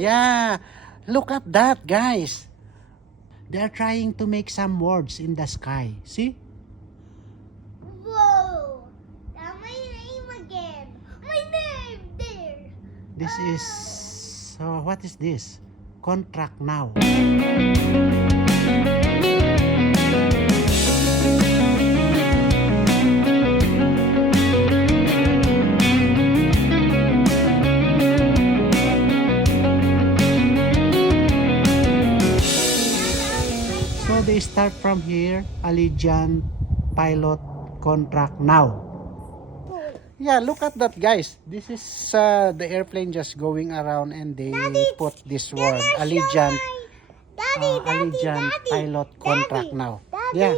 Yeah, look at that, guys. They're trying to make some words in the sky. See? Whoa! That's my name again. My name there. This is... So, what is this? Contract now. So they start from here, Allegiant pilot contract now. Yeah, look at that, guys. This is the airplane just going around, and they put this word Allegiant, Allegiant pilot contract now. Yeah.